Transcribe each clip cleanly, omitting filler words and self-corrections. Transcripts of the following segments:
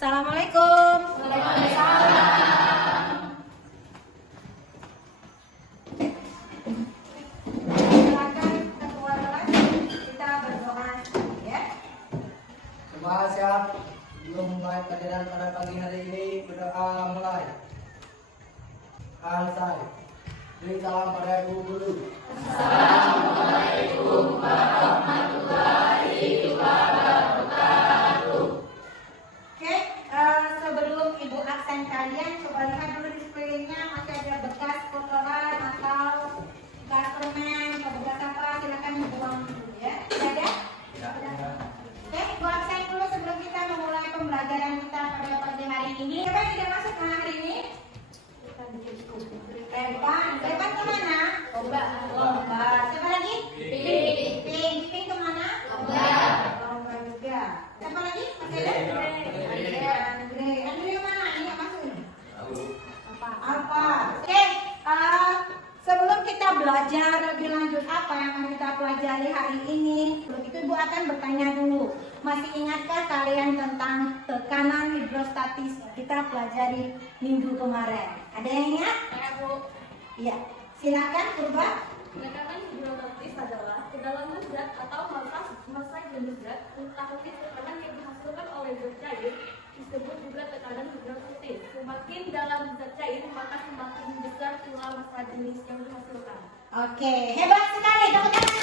Assalamualaikum. Waalaikumsalam. Silakan ketua kelas kita berdoa ya. Semua siap belum mulai pelajaran pada pagi hari ini, berdoa mulai. Selesai. Beri salam pada ibu guru. Assalamualaikum warahmatullahi wabarakatuh. Oke, sebelum ibu absen kalian coba lihat dulu di sekelilingnya masih ada bekas kotoran atau bekas permen atau bekas apa, silakan dibuang dulu ya. Ada? Oke, ibu absen dulu sebelum kita memulai pembelajaran kita pada pagi hari ini. Siapa yang tidak masuk hari ini? Revan kemana? Lomba. Siapa lagi? Ping kemana? Lomba juga. Siapa lagi? Masih ada? Andre mana? Ini nggak masuk ini. Apa? Oke. Sebelum kita belajar lebih lanjut apa yang akan kita pelajari hari ini, sebelum itu ibu akan bertanya dulu. Masih ingatkah kalian tentang tekanan hidrostatis kita pelajari minggu kemarin? Ada yang ingat? Ya, Bu. Iya. Silakan Purba. Tekanan hidrostatis adalah kedalaman zat atau massa jenis zat entah tekanan yang dihasilkan oleh zat cair disebut juga tekanan hidrostatis. Semakin dalam zat cair maka semakin besar pula massa jenis yang dihasilkan. Oke, hebat sekali teman-teman.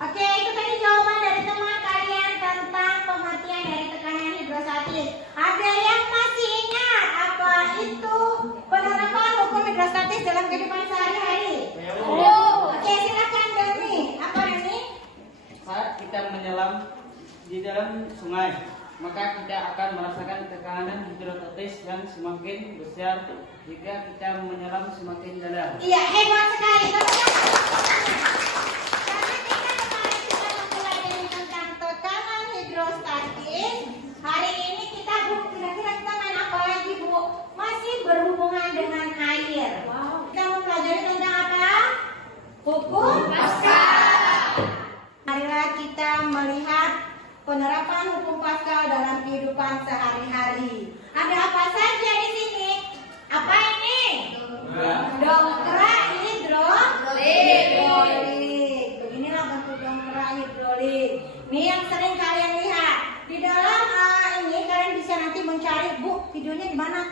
Oke, itu tadi jawaban dari teman kalian tentang pengertian dari tekanan hidrostatis. Ada yang masih ingat apa itu penerapan hukum hidrostatis dalam kehidupan sehari-hari? Oke, silakan Dani. Apa ini? Saat kita menyelam di dalam sungai, maka kita akan merasakan tekanan hidrostatis yang semakin besar jika kita menyelam semakin dalam. Iya, hebat sekali teman-teman. Karena kita kemarin sudah mempelajari tentang tekanan hidrostatis, hari ini kita kira-kira kita main apa lagi Bu? Masih berhubungan dengan air. Kita mempelajari tentang apa? Hukum Pascal. Marilah kita melihat penerapan hukum Pascal dalam kehidupan sehari-hari. Ada apa saja di sini? Apa ini? Dongkrak hidrolik. Beginilah bentuk dongkrak hidrolik. Ini yang sering kalian lihat. Di dalam ini kalian bisa nanti mencari, Bu, videonya di mana?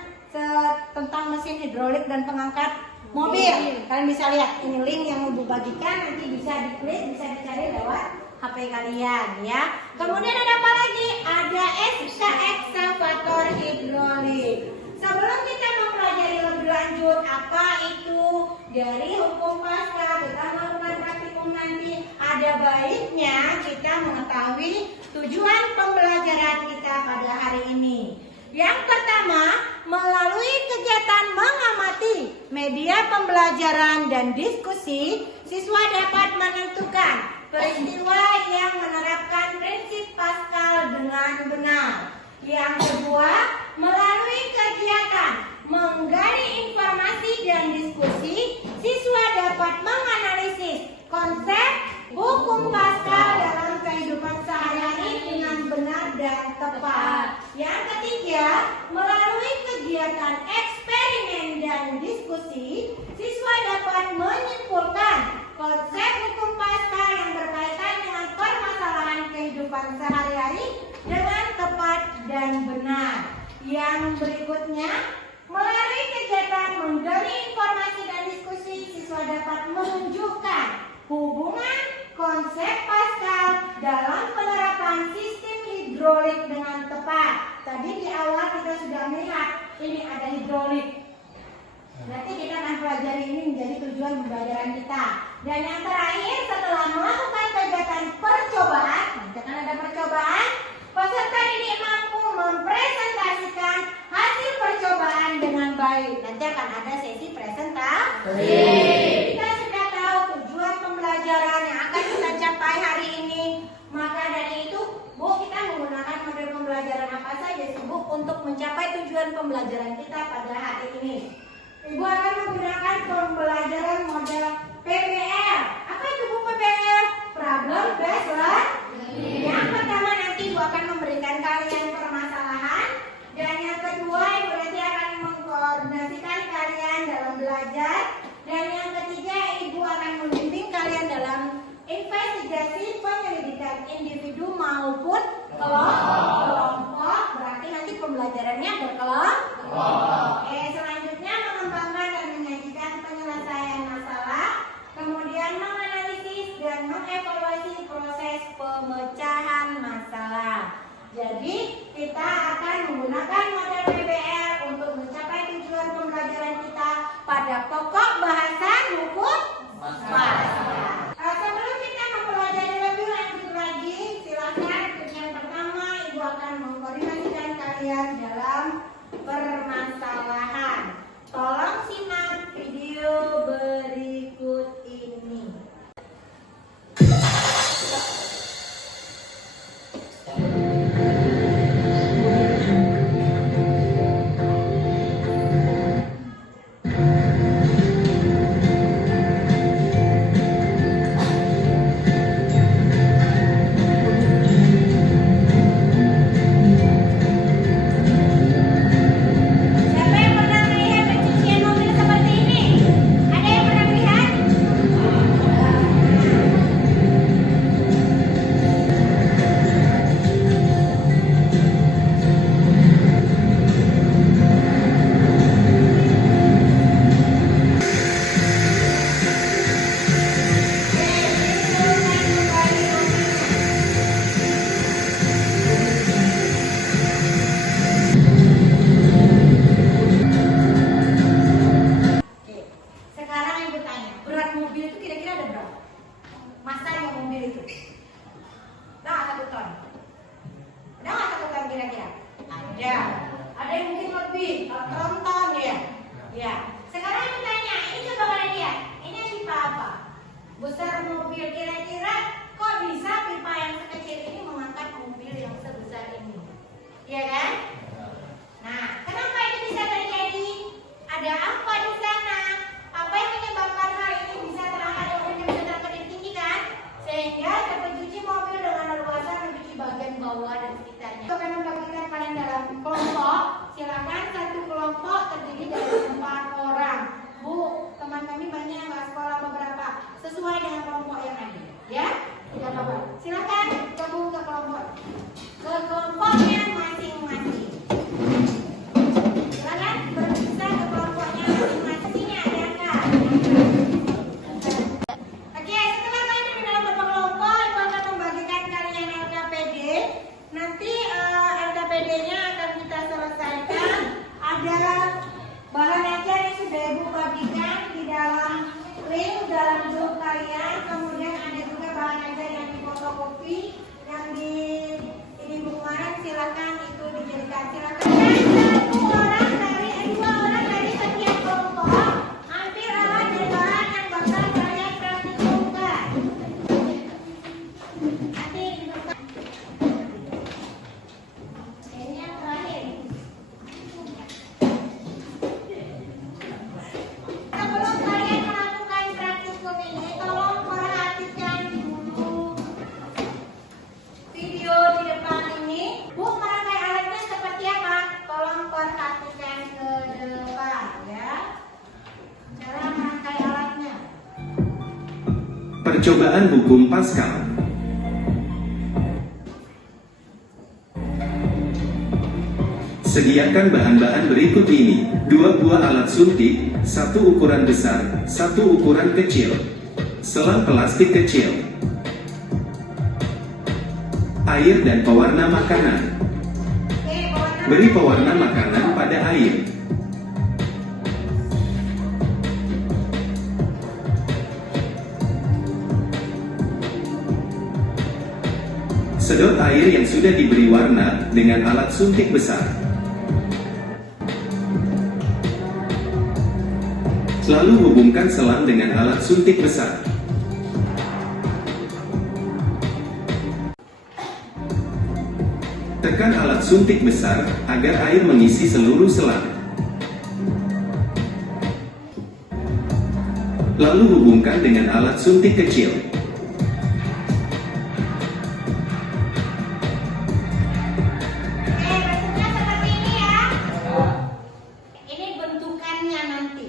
Tentang mesin hidrolik dan pengangkat mobil. Kalian bisa lihat. Ini link yang Ibu bagikan, nanti bisa diklik, bisa dicari lewat HP kalian ya. Kemudian ada apa lagi? Ada ekskavator hidrolik. Sebelum kita mempelajari lebih lanjut apa itu dari hukum Pascal, kita melakukan praktikum nanti, ada baiknya kita mengetahui tujuan pembelajaran kita pada hari ini. Yang pertama, melalui kegiatan mengamati media pembelajaran dan diskusi, siswa dapat menentukan peristiwa yang menerapkan prinsip Pascal dengan benar. Yang kedua, melalui kegiatan menggali informasi dan diskusi, siswa dapat menganalisis konsep hukum Pascal dalam kehidupan sehari-hari dengan benar dan tepat. Yang ketiga, melalui kegiatan eksperimen dan diskusi, siswa dapat menyimpulkan konsep hukum Pascal yang berkaitan dengan permasalahan kehidupan sehari-hari dengan tepat dan benar. Yang berikutnya, melalui kegiatan menggali informasi dan diskusi, siswa dapat menunjukkan hubungan konsep Pascal dalam penerapan sistem hidrolik dengan tepat. Tadi di awal kita sudah melihat ini ada hidrolik. Berarti kita akan pelajari ini menjadi tujuan pembelajaran kita. Dan yang terakhir, setelah melakukan kegiatan percobaan, nanti akan ada percobaan, peserta didik mampu mempresentasikan hasil percobaan dengan baik. Nanti akan ada sesi presentasi. Kita sudah tahu tujuan pembelajaran yang akan kita capai hari ini. Maka dari itu, Bu, kita menggunakan model pembelajaran apa saja sih, Bu, untuk mencapai tujuan pembelajaran kita pada hari ini? Ibu akan menggunakan pembelajaran model PBL. Apa itu Bu PBL? Problem Based Learning. Yang pertama nanti Ibu akan memberikan kalian belajar. Dan yang ketiga, Ibu akan membimbing kalian dalam investigasi penyelidikan individu maupun kelompok. Berarti nanti pembelajarannya berkelompok. Selanjutnya mengembangkan dan menyajikan penyelesaian masalah, kemudian menganalisis dan mengevaluasi proses pemecahan masalah. Jadi kita akan menggunakan model PBL untuk mencapai tujuan pembelajaran kita pada pokok bahasan hukum masalah. Sebelum kita mempelajari lebih lanjut lagi, silakan yang pertama Ibu akan mengkoordinasikan kalian dalam permasalahan. Tolong simak video berikut ini. Siapa yang pernah melihat pencucian mobil seperti ini? Ada yang pernah melihat? Oke, sekarang Ibu tanya, berat mobil itu kira-kira ada berapa? Masanya mobil itu? Ada nggak 1 ton? Ada nggak 1 ton kira-kira? Ada. Ada yang mungkin lebih, ton ya. Ya. Sekarang Ibu tanya, ini coba kalian lihat, ini pipa apa? Besar mobil kira-kira kok bisa pipa yang sekecil ini mengangkat mobil yang sebesar ini? Iya kan? Nah, kenapa ini bisa terjadi? Ada apa di sana? Apa yang menyebabkan hal ini bisa terangkat dan bisa terangkat tinggi kan? Sehingga pencuci mobil dengan leluasa mencuci bagian bawah dan sekitarnya. Kita akan membagikan kalian dalam kelompok. Silakan satu kelompok terdiri dari 4 orang. Bu, teman kami banyak nggak sekolah beberapa. Sesuai dengan kelompok yang ada. Ya, tidak apa-apa. Silakan gabung ke kelompok. Ke kelompoknya masing-masing. Silakan berpisah ke kelompoknya masing-masing. Ada Kak? Oke, setelah kalian ada dalam beberapa kelompok, Ibu akan membagikan kalian LKPD. Nanti LKPD-nya akan kita selesaikan. Ada bahan ajar yang sudah Ibu bagikan di dalam link dalam grup kalian. Kemudian ada juga bahan ajar yang difotokopi, yang di ini Bu kemarin. Silakan itu dijadikan. Silakan. Satu orang dari 2 orang dari setiap kelompok ambil alat dan bahan yang bakal kalian praktikumkan. Nanti dibuka. Ini yang terakhir. Sebelum kalian melakukan praktikum ini, tolong perhatikan dulu video di depan ini. Bu, memakai alatnya seperti apa? Tolong perhatikan ke depan ya. Cara memakai alatnya. Percobaan hukum Pascal. Sediakan bahan-bahan berikut ini: 2 buah alat suntik, 1 ukuran besar, 1 ukuran kecil, selang plastik kecil, air dan pewarna makanan. Oke, pewarna. Beri pewarna makanan pada air. Sedot air yang sudah diberi warna dengan alat suntik besar. Lalu hubungkan selang dengan alat suntik besar. Tekan alat suntik besar agar air mengisi seluruh selang. Lalu hubungkan dengan alat suntik kecil. Bentuknya seperti ini ya. Ini bentukannya nanti.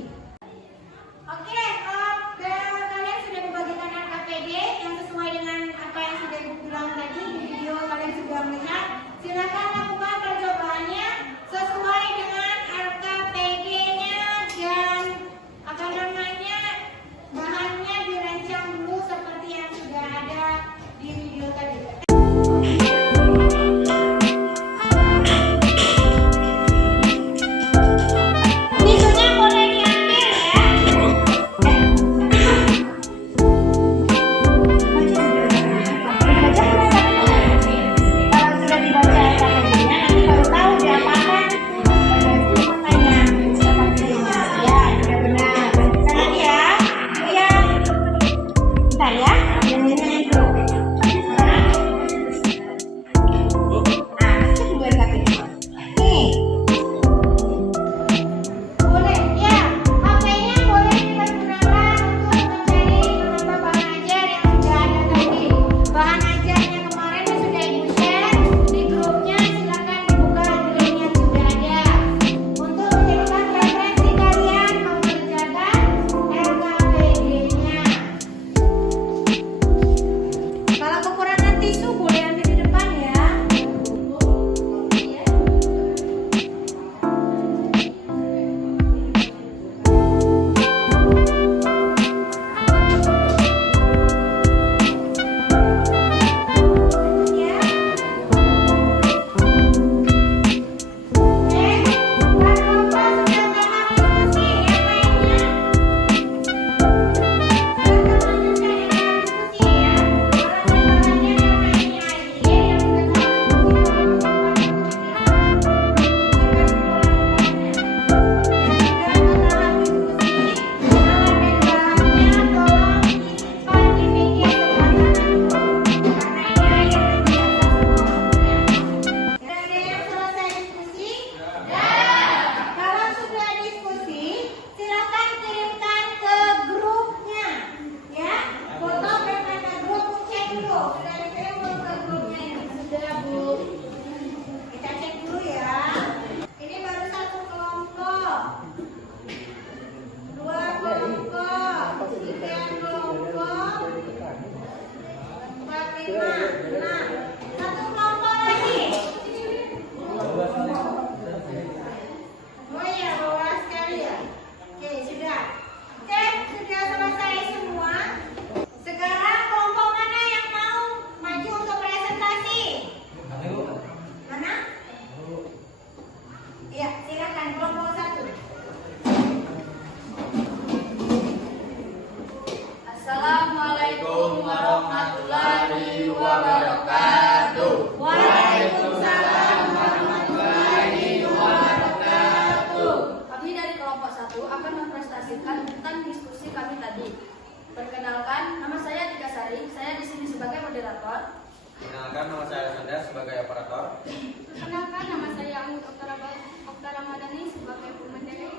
Andreas sebagai operator. Perkenalkan, nama saya Anggun Okta Ramadhani sebagai pemateri.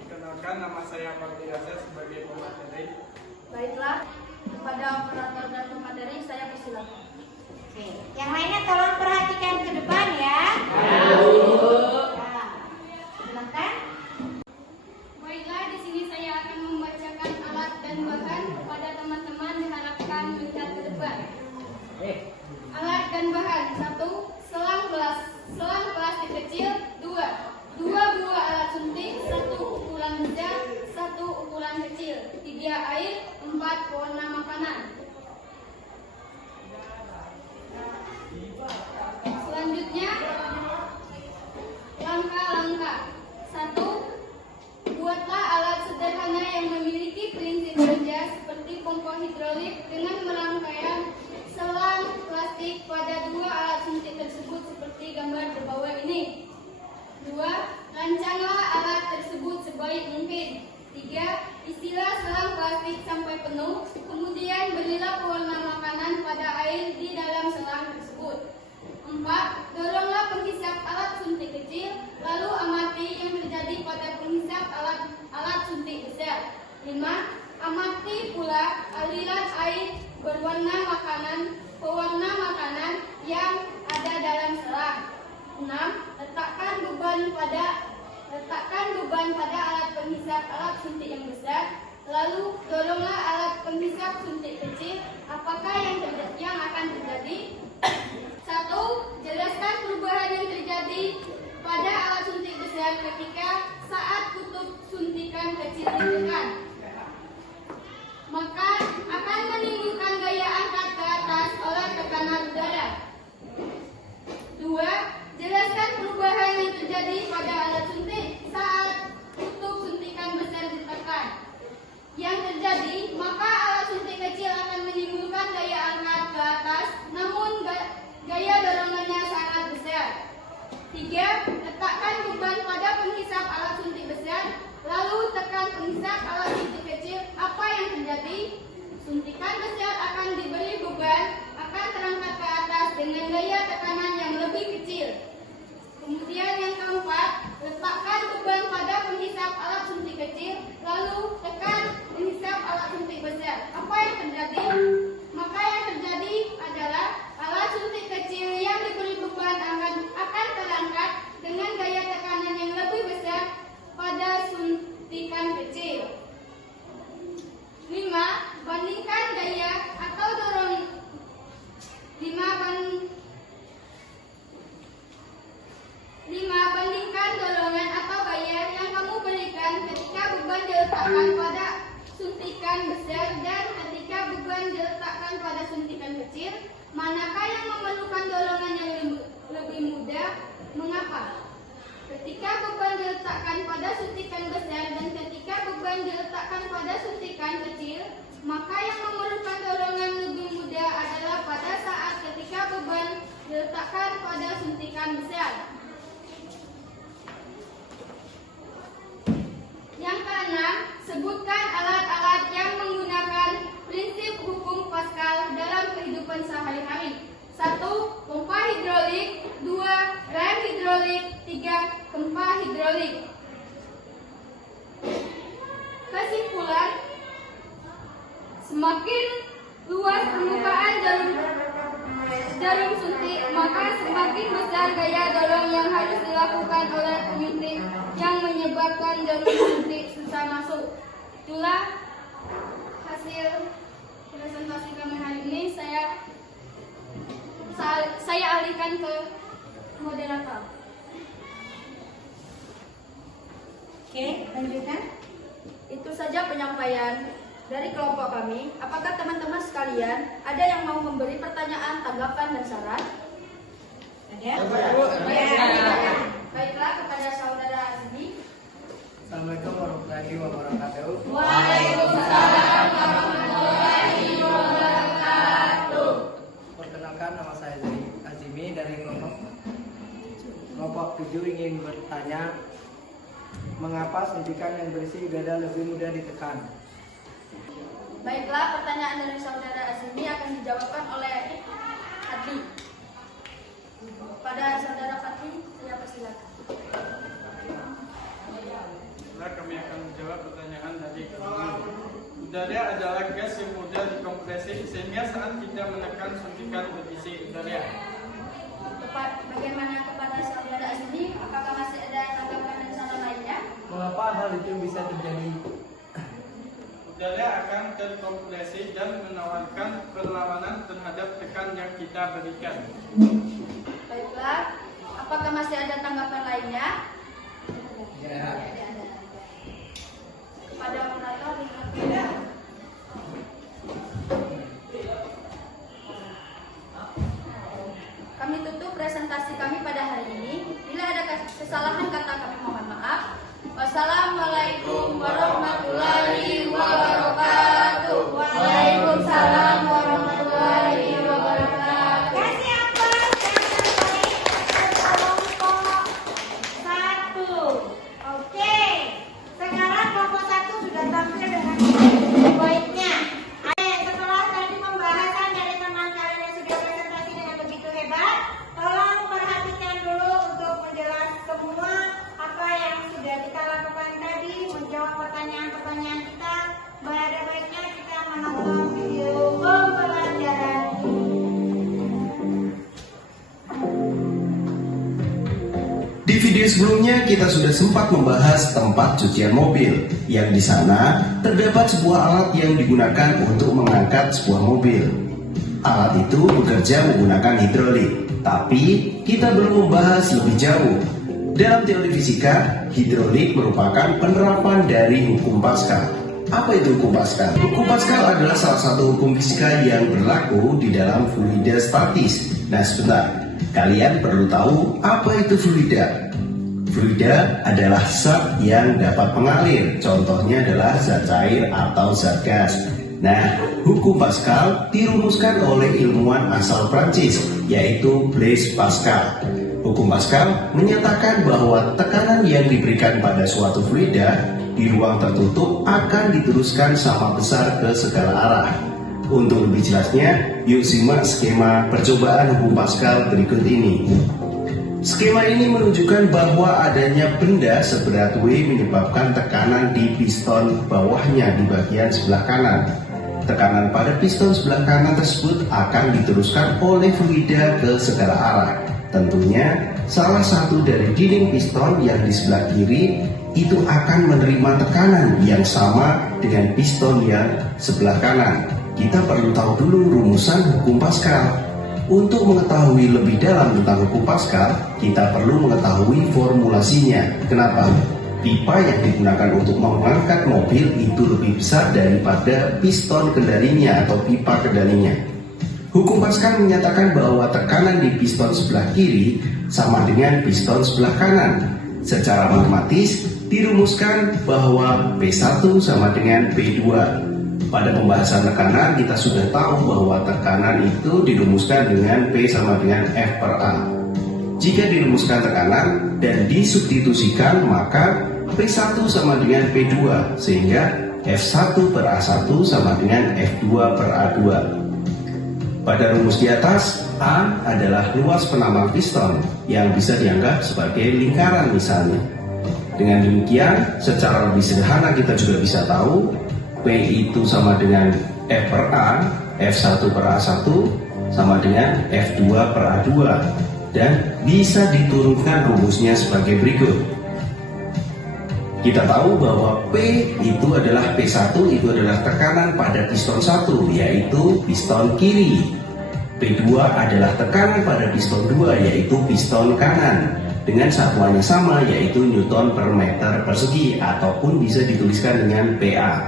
Perkenalkan, nama saya Fakti Yasir sebagai pemateri. Baiklah, kepada operator dan pemateri saya persilakan. Oke, yang lainnya tolong perhatikan ke depan ya. Nah, silakan. Baiklah, di sini saya akan membacakan alat dan bahan kepada teman-teman, diharapkan melihat ke depan. Alat dan bahan: 1. Selang plastik kecil. 2 buah alat suntik. 1 ukuran besar, 1 ukuran kecil. 3 air. 4 pewarna makanan. Selanjutnya, langkah-langkah. 1. Buatlah alat sederhana yang memiliki prinsip kerja seperti pompa hidrolik dengan merangkaian selang plastik pada 2 alat suntik tersebut seperti gambar di bawah ini. 2. Rancanglah alat tersebut sebaik mungkin. 3. Isilah selang plastik sampai penuh, kemudian berilah pewarna makanan pada air di dalam selang tersebut. 4. Doronglah penghisap alat suntik kecil, lalu amati yang terjadi pada penghisap alat suntik besar. 5. Amati pula aliran air pewarna makanan yang ada dalam selang. 6. Letakkan beban pada alat penghisap alat suntik yang besar, lalu doronglah alat penghisap suntik kecil. Apakah yang akan terjadi? 1. Jelaskan perubahan yang terjadi pada alat suntik besar ketika saat kutub suntikan kecil ditekan. Maka akan menimbulkan gaya angkat ke atas oleh tekanan udara. 2. Jelaskan perubahan yang terjadi pada alat suntik saat kutub suntikan besar ditekan. Yang terjadi, maka alat suntik kecil akan menimbulkan gaya angkat ke atas, namun gaya dorongannya sangat besar. 3. Letakkan beban pada penghisap alat suntik besar, lalu tekan penghisap alat suntik kecil. Apa yang terjadi? Suntikan besar akan diberi beban, akan terangkat ke atas dengan gaya tekanan yang lebih kecil. Kemudian yang keempat, letakkan beban pada penghisap alat suntik kecil, lalu tekan penghisap alat suntik besar. Apa yang terjadi? Maka yang terjadi adalah alat suntik kecil yang diberi beban akan terangkat dengan gaya tekanan yang lebih besar pada suntikan kecil. 5. Bandingkan gaya atau dorong 5. Bandingkan dorongan atau gaya yang kamu berikan ketika beban diletakkan pada suntikan besar dan ketika beban diletakkan pada suntikan kecil. Manakah yang memerlukan dorongan yang lebih mudah? Mengapa? Ketika beban diletakkan pada suntikan besar dan ketika beban diletakkan pada suntikan kecil, maka yang memerlukan dorongan lebih mudah adalah pada saat ketika beban diletakkan pada suntikan besar. Yang keenam, sebutkan alat-alat yang menggunakan prinsip hukum Pascal dalam kehidupan sehari-hari. 1. Pompa hidrolik. 2. Rem hidrolik. 3. Gempa hidrolik. Kesimpulan, semakin luas permukaan jarum suntik, maka semakin besar gaya dorong yang harus dilakukan oleh penyuntik yang menyebabkan jarum suntik susah masuk. Itulah hasil presentasi kami hari ini. Saya alihkan ke moderator. Oke, lanjutkan. Itu saja penyampaian dari kelompok kami. Apakah teman-teman sekalian ada yang mau memberi pertanyaan, tanggapan, dan saran? Ada? Ya. Baiklah, kepada saudara Azmi. Assalamualaikum warahmatullahi wabarakatuh. Waalaikumsalam warahmatullahi wabarakatuh. Perkenalkan, nama saya Azmi dari kelompok 7 ingin bertanya, mengapa suntikan yang berisi udara lebih mudah ditekan? Baiklah, pertanyaan dari saudara Azmi akan dijawabkan oleh Adli. Nah, kami akan menjawab pertanyaan dari kami. Udara adalah gas yang mudah dikompresi sehingga saat kita menekan suntikan berisi udara. Bagaimana kepada saudara Azmi? Apakah masih ada tanggapan dan saran lainnya? Mengapa hal itu bisa terjadi? Udara akan terkompresi dan menawarkan perlawanan terhadap tekan yang kita berikan. Baiklah, apakah masih ada tanggapan lainnya? Ya. Kepada moderator dengan kami tutup presentasi kami pada hari ini. Bila ada kesalahan kata kami mohon maaf. Wassalamualaikum warahmatullahi wabarakatuh. Waalaikumsalam warahmatullahi wabarakatuh. Kasih aplaus yang terbaik untuk kelompok 1. Oke, sekarang kelompok 1 sudah tampil dengan baiknya. Setelah tadi pembahasan dari teman kalian yang sudah presentasi dengan begitu hebat, tolong perhatikan dulu untuk menjelaskan semua apa yang sudah kita lakukan tadi, menjawab pertanyaan-pertanyaan kita. Pada baiknya kita menonton video pembelajaran. Di video sebelumnya kita sudah sempat membahas tempat cucian mobil, yang di sana terdapat sebuah alat yang digunakan untuk mengangkat sebuah mobil. Alat itu bekerja menggunakan hidrolik, tapi kita belum membahas lebih jauh. Dalam teori fisika, hidrolik merupakan penerapan dari hukum Pascal. Apa itu hukum Pascal? Hukum Pascal adalah salah satu hukum fisika yang berlaku di dalam fluida statis. Nah, sebentar. Kalian perlu tahu apa itu fluida. Fluida adalah zat yang dapat mengalir. Contohnya adalah zat cair atau zat gas. Nah, hukum Pascal dirumuskan oleh ilmuwan asal Prancis, yaitu Blaise Pascal. Hukum Pascal menyatakan bahwa tekanan yang diberikan pada suatu fluida di ruang tertutup akan diteruskan sama besar ke segala arah. Untuk lebih jelasnya, yuk simak skema percobaan hukum Pascal berikut ini. Skema ini menunjukkan bahwa adanya benda seberat W menyebabkan tekanan di piston bawahnya di bagian sebelah kanan. Tekanan pada piston sebelah kanan tersebut akan diteruskan oleh fluida ke segala arah. Tentunya, salah satu dari dinding piston yang di sebelah kiri itu akan menerima tekanan yang sama dengan piston yang sebelah kanan. Kita perlu tahu dulu rumusan hukum Pascal. Untuk mengetahui lebih dalam tentang hukum Pascal, kita perlu mengetahui formulasinya. Kenapa? Pipa yang digunakan untuk mengangkat mobil itu lebih besar daripada piston kendalinya atau pipa kendalinya. Hukum Pascal menyatakan bahwa tekanan di piston sebelah kiri sama dengan piston sebelah kanan. Secara matematis dirumuskan bahwa P1 sama dengan P2. Pada pembahasan tekanan kita sudah tahu bahwa tekanan itu dirumuskan dengan P sama dengan F per A. Jika dirumuskan tekanan dan disubstitusikan, maka P1 sama dengan P2, sehingga F1 per A1 sama dengan F2 per A2. Pada rumus di atas, A adalah luas penambang piston yang bisa dianggap sebagai lingkaran misalnya. Dengan demikian, secara lebih sederhana kita juga bisa tahu P itu sama dengan F per A, F1 per A1 sama dengan F2 per A2, dan bisa diturunkan rumusnya sebagai berikut. Kita tahu bahwa P itu adalah P1 itu adalah tekanan pada piston 1, yaitu piston kiri. P2 adalah tekanan pada piston 2, yaitu piston kanan. Dengan satuannya sama, yaitu Newton per meter persegi, ataupun bisa dituliskan dengan PA.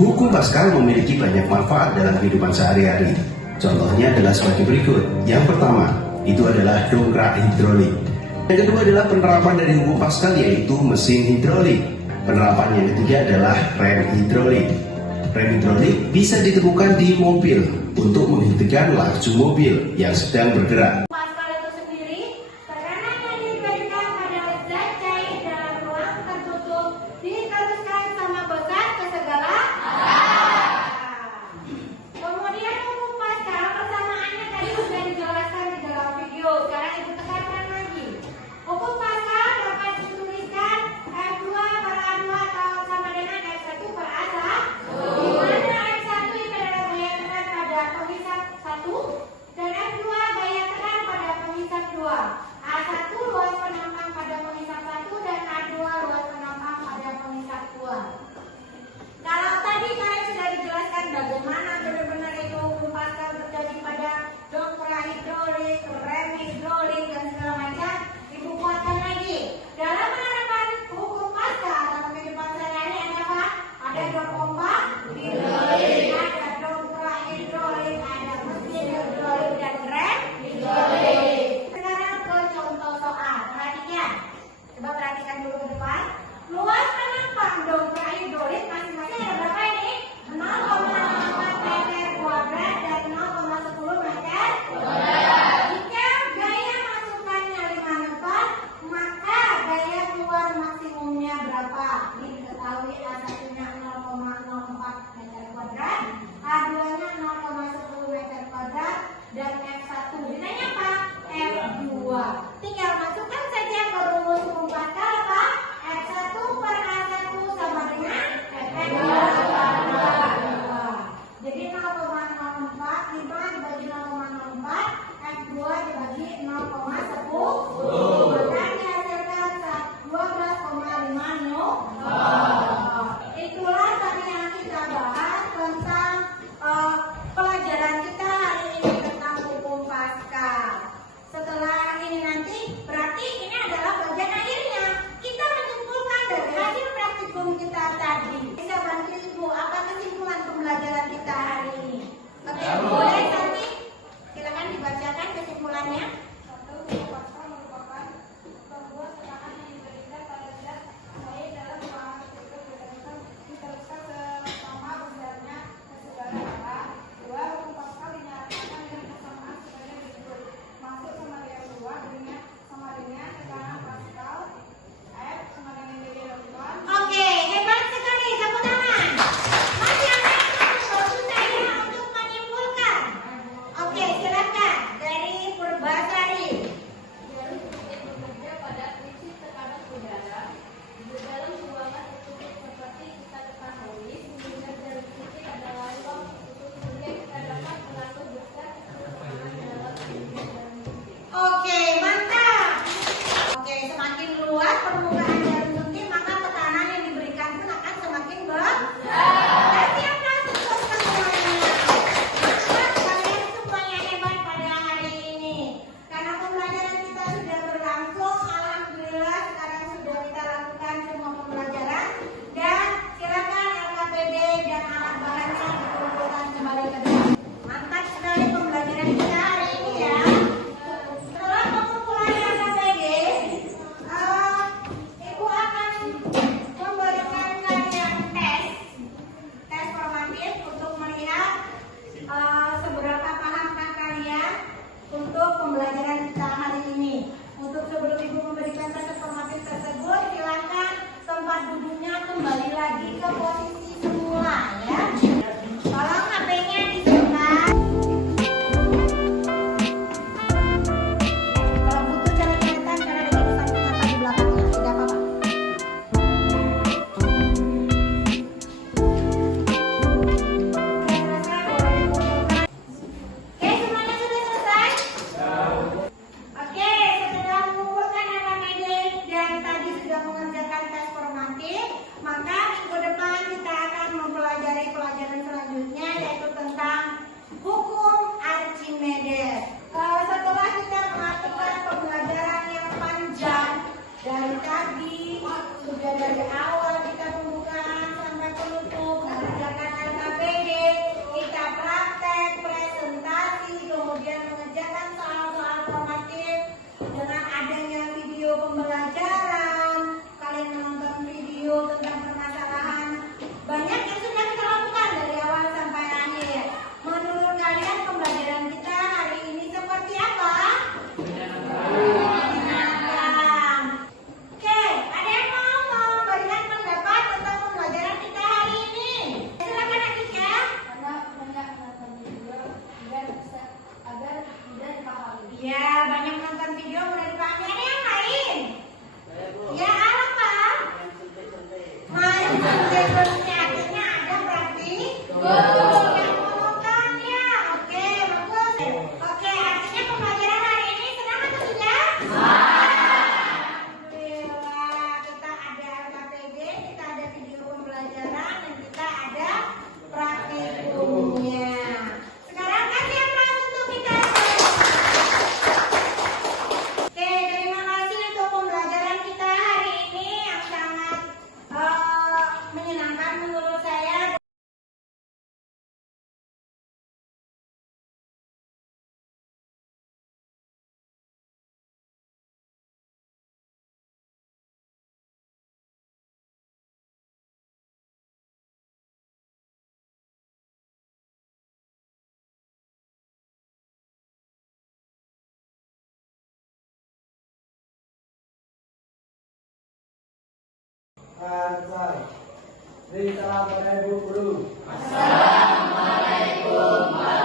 Hukum Pascal memiliki banyak manfaat dalam kehidupan sehari-hari. Contohnya adalah sebagai berikut. Yang pertama, itu adalah dongkrak hidrolik. Yang kedua adalah penerapan dari hukum Pascal, yaitu mesin hidrolik. Penerapan yang ketiga adalah rem hidrolik. Rem hidrolik bisa ditemukan di mobil untuk menghentikan laju mobil yang sedang bergerak. Pascal itu sendiri, tekanan yang diberikan pada zat cair dalam ruang tertutup diteruskan sama besar ke segala arah. Kemudian hukum Pascal persamaannya tadi sudah dijelaskan di dalam video. Sekarang ibu tekankan lagi. banyak nonton video udah dipakai. Ada yang lain? Ya apa? Main suntik-suntik akhirnya ada berarti. Yang menemukan ya. Oke, bagus. Oke, artinya pembelajaran hari ini senang atau tidak? Alhamdulillah, kita ada LKPD, kita ada video pembelajaran, dan kita ada praktikumnya. Sekarang kasih aplaus untuk kita. Oke, terima kasih untuk pembelajaran kita hari ini yang sangat menyenangkan menurut saya. Selesai. Beri salam pada Ibu Guru. Assalamualaikum warahmatullahi